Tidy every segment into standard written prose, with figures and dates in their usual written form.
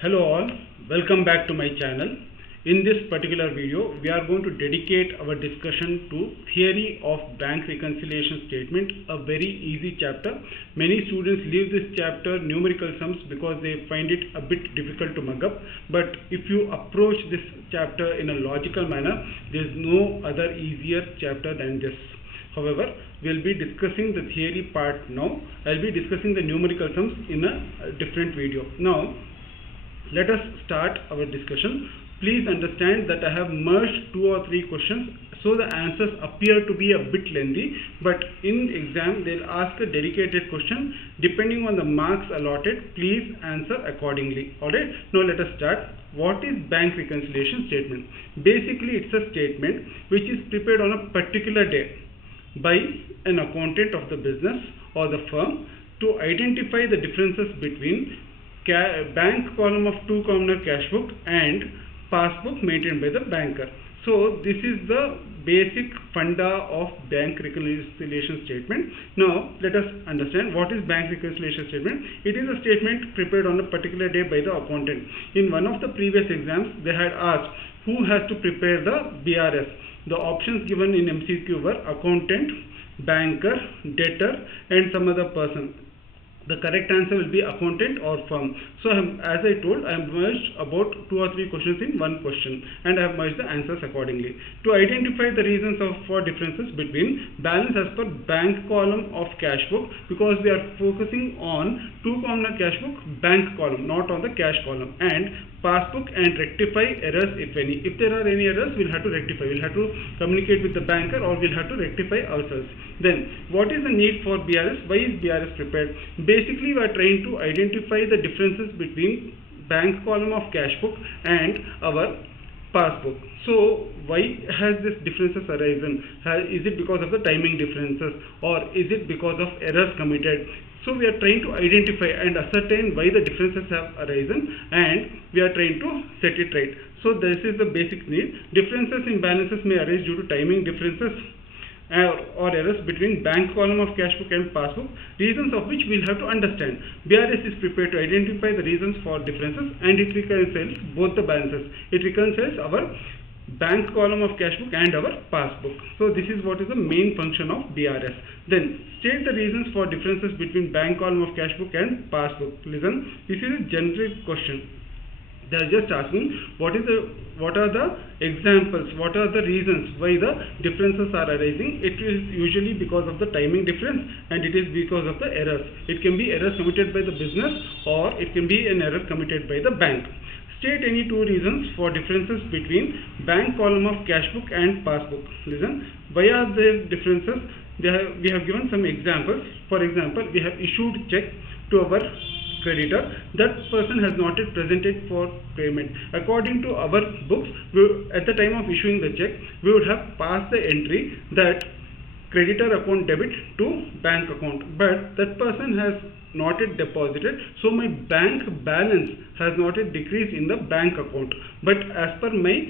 Hello all, welcome back to my channel. In this particular video, we are going to dedicate our discussion to theory of bank reconciliation statement, a very easy chapter. Many students leave this chapter numerical sums because they find it a bit difficult to mug up. But if you approach this chapter in a logical manner, there is no other easier chapter than this. However, we will be discussing the theory part now. I will be discussing the numerical sums in a different video. Now, let us start our discussion. Please understand that I have merged 2 or 3 questions, so the answers appear to be a bit lengthy, but in exam they will ask a dedicated question. Depending on the marks allotted, please answer accordingly. Alright, now let us start. What is bank reconciliation statement? Basically, it's a statement which is prepared on a particular day by an accountant of the business or the firm to identify the differences between bank column of 2 columnar cash book and passbook maintained by the banker. So this is the basic funda of bank reconciliation statement. Now let us understand what is bank reconciliation statement. It is a statement prepared on a particular day by the accountant. In one of the previous exams, they had asked who has to prepare the BRS. The options given in MCQ were accountant, banker, debtor and some other person. The correct answer will be accountant or firm. So as I told, I have merged about 2 or 3 questions in one question and I have merged the answers accordingly. To identify the reasons for differences between balance as per bank column of cash book, because we are focusing on 2 columnar cash book bank column, not on the cash column, and passbook, and rectify errors if any. If there are any errors, we'll have to rectify. We'll have to communicate with the banker or we'll have to rectify ourselves. Then, what is the need for BRS? Why is BRS prepared? Basically, we are trying to identify the differences between bank column of cash book and our passbook. So, why has this differences arisen? Is it because of the timing differences or is it because of errors committed? So we are trying to identify and ascertain why the differences have arisen, and we are trying to set it right. So this is the basic need. Differences in balances may arise due to timing differences or errors between bank column of cash book and passbook, reasons of which we will have to understand. BRS is prepared to identify the reasons for differences and it reconciles both the balances. It reconciles our bank column of cash book and our passbook. So this is what is the main function of BRS. Then state the reasons for differences between bank column of cash book and passbook. Listen, this is a generic question. They are just asking what are the examples, what are the reasons why the differences are arising. It is usually because of the timing difference and it is because of the errors. It can be errors committed by the business or it can be an error committed by the bank. State any 2 reasons for differences between bank column of cash book and passbook. Listen, why are there differences? We have given some examples. For example, we have issued check to our creditor. That person has not yet presented for payment. According to our books, at the time of issuing the check, we would have passed the entry that creditor account debit to bank account, but that person has not yet deposited, so my bank balance has not yet decreased in the bank account, but as per my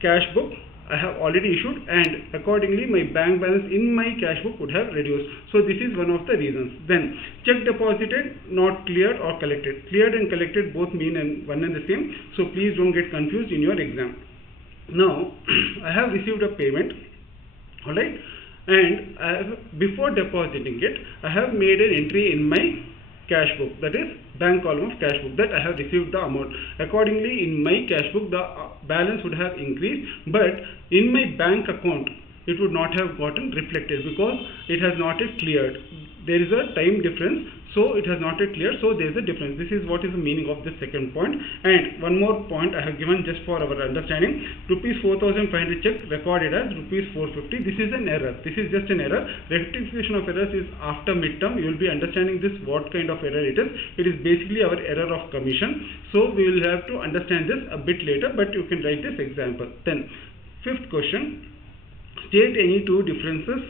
cash book I have already issued and accordingly my bank balance in my cash book would have reduced. So this is one of the reasons. Then check deposited, not cleared or collected. Cleared and collected both mean one and the same, so please don't get confused in your exam. Now I have received a payment, alright, and before depositing it I have made an entry in my cash book, that is bank column of cash book, that I have received the amount. Accordingly, in my cash book the balance would have increased, but in my bank account it would not have gotten reflected because it has not yet cleared. There is a time difference, so it has not yet cleared, so there is a difference. This is what is the meaning of the second point. And one more point I have given just for our understanding. Rupees 4,500 check recorded as rupees 450. This is an error. This is just an error. Rectification of errors is after midterm. You will be understanding this, what kind of error it is. It is basically our error of commission. So we will have to understand this a bit later, but you can write this example. Then fifth question. State any 2 differences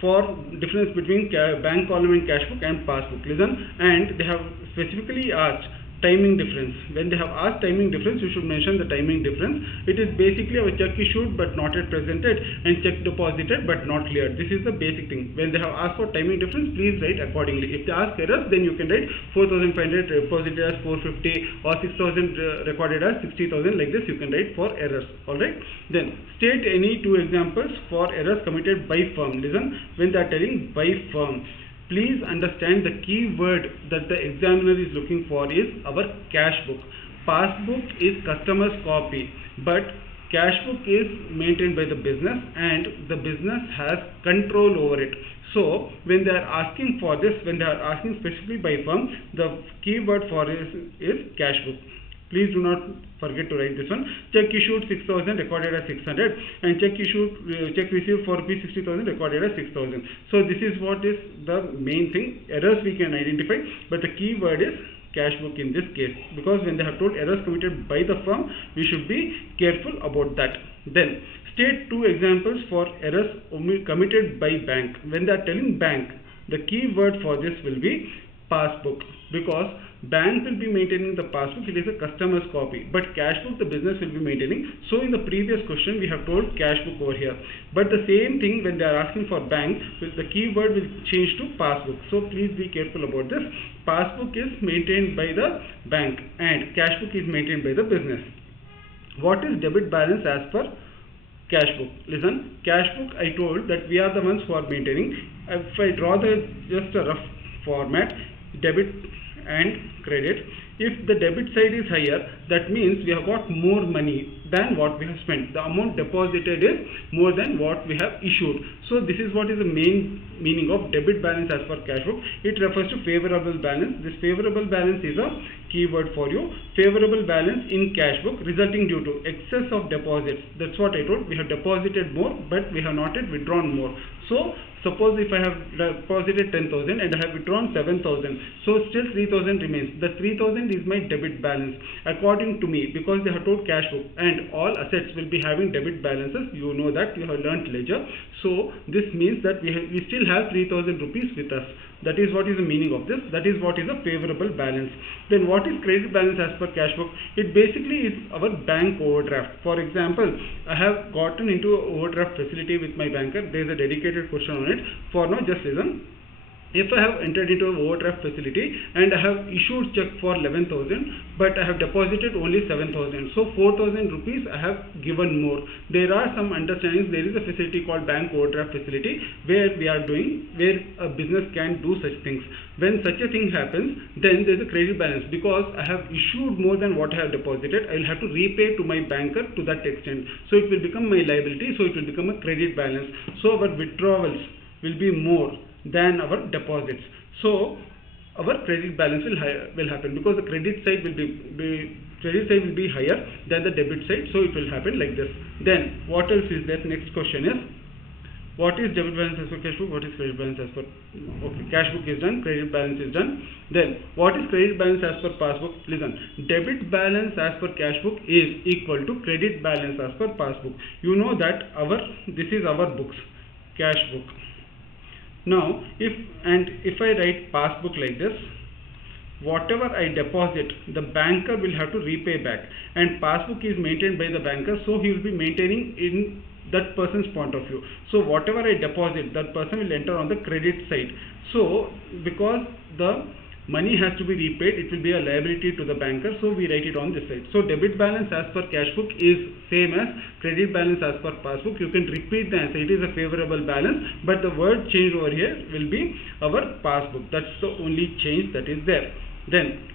for difference between bank column and cash book and passbook. Listen, and they have specifically asked timing difference. When they have asked timing difference, you should mention the timing difference. It is basically our check issued but not yet presented and check deposited but not cleared. This is the basic thing. When they have asked for timing difference, please write accordingly. If they ask errors, then you can write 4,500 deposited as 450 or 6,000 recorded as 60,000. Like this you can write for errors. Alright. Then state any two examples for errors committed by firm. Listen, when they are telling by firm, please understand the key word that the examiner is looking for is our cash book. Passbook is customer's copy, but cash book is maintained by the business and the business has control over it. So when they are asking for this, when they are asking specifically by firm, the key word for this is cash book. Please do not forget to write this one. Check issued 6,000 recorded as 600 and check received for rupees 60,000 recorded as 6,000. So this is what is the main thing. Errors we can identify, but the key word is cash book in this case, because when they have told errors committed by the firm, we should be careful about that. Then state two examples for errors committed by bank. When they are telling bank, the key word for this will be passbook, because bank will be maintaining the passbook, it is a customer's copy, but cash book the business will be maintaining. So in the previous question we have told cash book over here, but the same thing when they are asking for bank, the keyword will change to passbook. So please be careful about this. Passbook is maintained by the bank and cash book is maintained by the business. What is debit balance as per cash book? Listen, cash book I told that we are the ones who are maintaining. If I draw just a rough format, debit and credit. If the debit side is higher, that means we have got more money than what we have spent. The amount deposited is more than what we have issued. So this is what is the main meaning of debit balance as per cash book. It refers to favorable balance. This favorable balance is a keyword for you. Favorable balance in cash book resulting due to excess of deposits. That's what I told. We have deposited more, but we have not yet withdrawn more. So suppose if I have deposited 10,000 and I have withdrawn 7,000, so still 3,000 remains. The 3,000 is my debit balance according to me, because they have told cash book and all assets will be having debit balances. You know that, you have learnt ledger. So this means that we still have 3,000 rupees with us. That is what is the meaning of this. That is what is a favorable balance. Then what is credit balance as per cash book? It basically is our bank overdraft. For example, I have gotten into an overdraft facility with my banker. There is a dedicated question on it. For now, just listen. If I have entered into an overdraft facility and I have issued check for 11,000, but I have deposited only 7,000, so 4,000 rupees I have given more. There are some understandings. There is a facility called bank overdraft facility where a business can do such things. When such a thing happens, then there is a credit balance, because I have issued more than what I have deposited. I will have to repay to my banker to that extent. So it will become my liability. So it will become a credit balance. So our withdrawals will be more than our deposits. So our credit balance will happen, because the credit side will be higher than the debit side. So it will happen like this. Then what else is there? Next question is, what is debit balance as per cash book? What is credit balance as per? Okay, cash book is done, credit balance is done. Then what is credit balance as per passbook? Listen, debit balance as per cash book is equal to credit balance as per passbook. You know that this is our books, cash book. Now if I write passbook like this, whatever I deposit, the banker will have to repay back, and passbook is maintained by the banker, so he will be maintaining in that person's point of view. So whatever I deposit, that person will enter on the credit side. So because the money has to be repaid, it will be a liability to the banker, so we write it on this side. So debit balance as per cash book is same as credit balance as per passbook. You can repeat the answer. It is a favorable balance, but the word change over here will be our passbook. That's the only change that is there. Then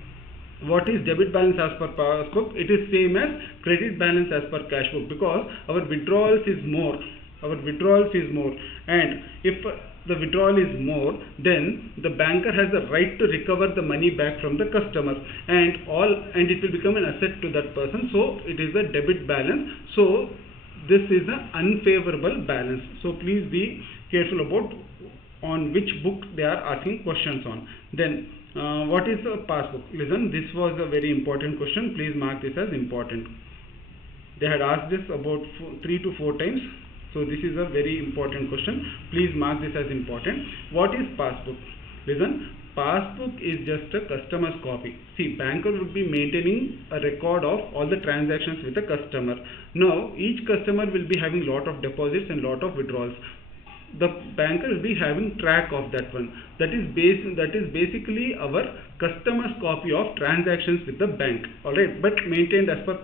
what is debit balance as per passbook? It is same as credit balance as per cash book, because our withdrawals is more. And if the withdrawal is more, then the banker has the right to recover the money back from the customer, and it will become an asset to that person. So it is a debit balance. So this is an unfavorable balance. So please be careful about on which book they are asking questions on. Then what is a passbook? Listen, this was a very important question. Please mark this as important. They had asked this about 3 to 4 times. So this is a very important question. Please mark this as important. What is passbook? Listen, Passbook is just a customer's copy. See, banker would be maintaining a record of all the transactions with the customer. Now, each customer will be having lot of deposits and lot of withdrawals. The banker will be having track of that one. That is basically our customer's copy of transactions with the bank. Alright, but maintained as per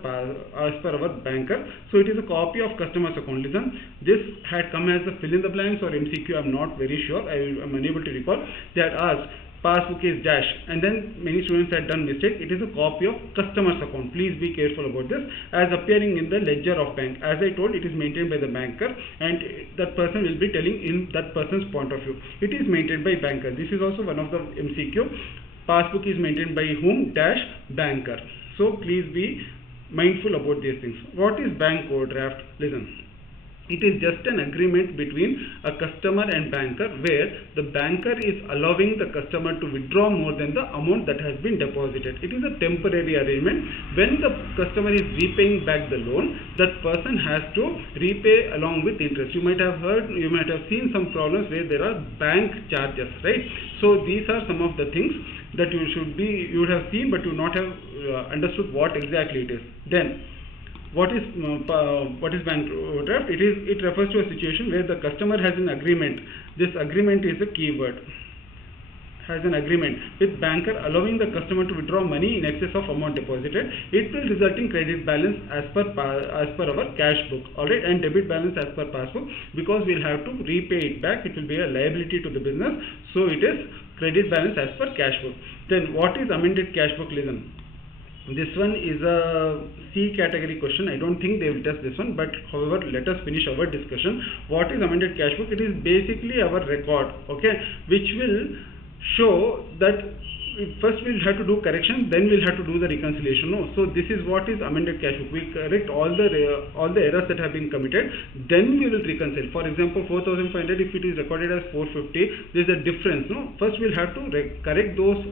our banker. So it is a copy of customer's account. Listen, this had come as a fill in the blanks or MCQ. I'm not very sure. I am unable to recall. They had asked passbook is dash, and then many students had done mistake. It is a copy of customer's account. Please be careful about this, as appearing in the ledger of bank. As I told, it is maintained by the banker, and that person will be telling in that person's point of view. It is maintained by banker. This is also one of the MCQ. Passbook is maintained by whom? Dash banker. So please be mindful about these things. What is bank overdraft? Listen. It is just an agreement between a customer and banker, where the banker is allowing the customer to withdraw more than the amount that has been deposited. It is a temporary arrangement. When the customer is repaying back the loan, that person has to repay along with interest. You might have seen some problems where there are bank charges, right? So these are some of the things that you would have seen, but you would not have understood what exactly it is. Then, what is bank overdraft? It refers to a situation where the customer has an agreement. This agreement is a keyword. Has an agreement with banker allowing the customer to withdraw money in excess of amount deposited. It will result in credit balance as per our cash book, alright, and debit balance as per passbook, because we'll have to repay it back. It will be a liability to the business, so it is credit balance as per cash book. Then what is amended cash book? Listen. This one is a C category question. I don't think they will test this one, but however, let us finish our discussion. What is amended cash book? It is basically our record, okay, which will show that first we'll have to do correction, then we'll have to do the reconciliation. No, so this is what is amended cash book. We correct all the errors that have been committed, then we will reconcile. For example, 4,500, if it is recorded as 450, there is a difference. No, first we'll have to correct those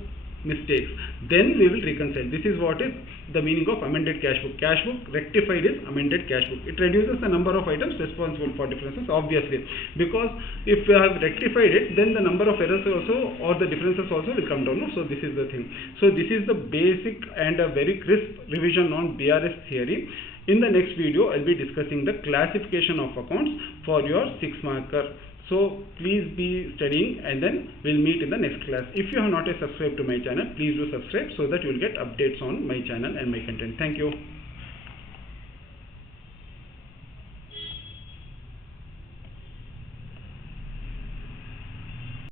mistakes, then we will reconcile. This is what is the meaning of amended cash book. Cash book rectified is amended cash book. It reduces the number of items responsible for differences, obviously, because if we have rectified it, then the number of errors also, or the differences also, will come down. No? So this is the thing. So this is the basic and a very crisp revision on BRS theory. In the next video, I'll be discussing the classification of accounts for your 6-marker. So please be studying, and then we'll meet in the next class. If you have not yet subscribed to my channel, please do subscribe so that you will get updates on my channel and my content. Thank you.